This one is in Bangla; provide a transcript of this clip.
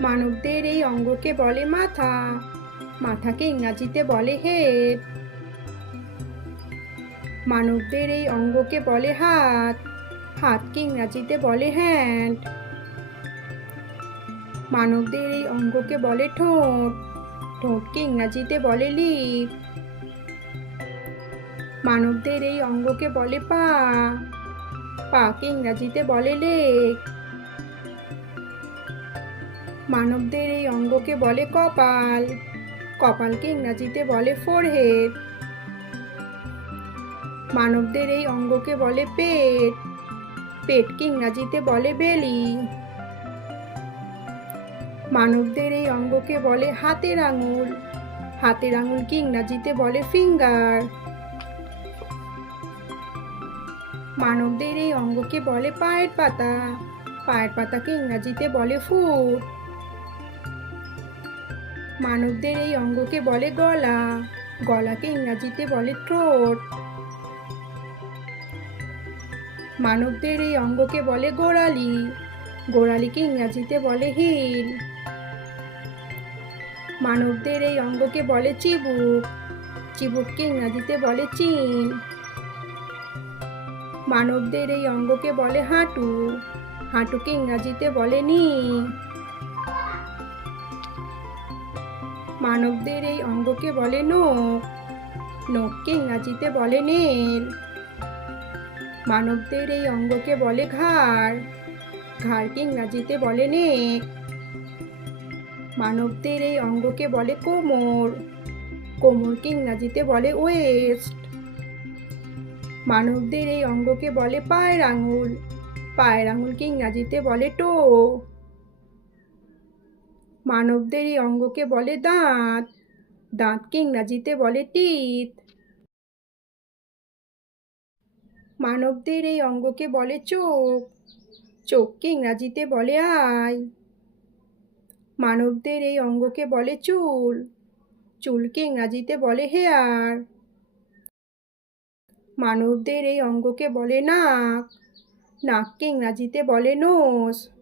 মানবদের এই অঙ্গকে বলে মাথা। মাথাকে ইংরাজিতে বলে হেড। মানবদের এই অঙ্গকে বলে হাত। হাতকে ইংরাজিতে বলে হ্যান্ড। মানবদের এই অঙ্গকে বলে ঠোঁট। ঠোঁটকে ইংরাজিতে বলে লিপ। মানবদের এই অঙ্গকে বলে পা। পাকে ইংরাজিতে বলে লেগ মানবদের এই অঙ্গকে বলে কপাল। কপালকে ইংরাজিতে বলে ফোরহেড মানবদের এই অঙ্গকে বলে পেট। পেটকে ইংরাজিতে বলে বেলি মানবদের এই অঙ্গকে বলে হাতের আঙুল। হাতের আঙুলকে ইংরাজিতে বলে ফিঙ্গার মানবদের এই অঙ্গকে বলে পায়ের পাতা। পায়ের পাতাকে ইংরাজিতে বলে ফুট মানবদের এই অঙ্গকে বলে গলা, গলাকে ইংরাজিতে বলে থ্রোট মানবদের এই অঙ্গকে বলে গোড়ালি, গোড়ালিকে ইংরাজিতে বলে হিল। মানবদের এই অঙ্গকে বলে চিবুক, চিবুককে ইংরাজিতে বলে চিন। মানবদের এই অঙ্গকে বলে হাঁটু, হাঁটুকে ইংরাজিতে বলে নি মানবদের এই অঙ্গকে বলে নখ নখকে ইংরাজিতে বলে নেল। মানবদের এই অঙ্গকে বলে ঘাড়, ঘাড়কে ইংরাজিতে বলে নেক। মানবদের এই অঙ্গকে বলে কোমর, কোমরকে ইংরাজিতে বলে ওয়েস্ট। মানবদের এই অঙ্গকে বলে পায়ের আঙুল পায়ের আঙুলকে ইংরাজিতে বলে টো। মানবদের এই অঙ্গকে বলে দাঁত। দাঁতকে ইংরাজিতে বলে টিথ। মানবদের এই অঙ্গকে বলে চোখ। চোখকে ইংরাজিতে বলে আই। মানবদের এই অঙ্গকে বলে চুল। চুলকে ইংরাজিতে বলে হেয়ার। মানবদের এই অঙ্গকে বলে নাক। নাককে ইংরাজিতে বলে নোজ।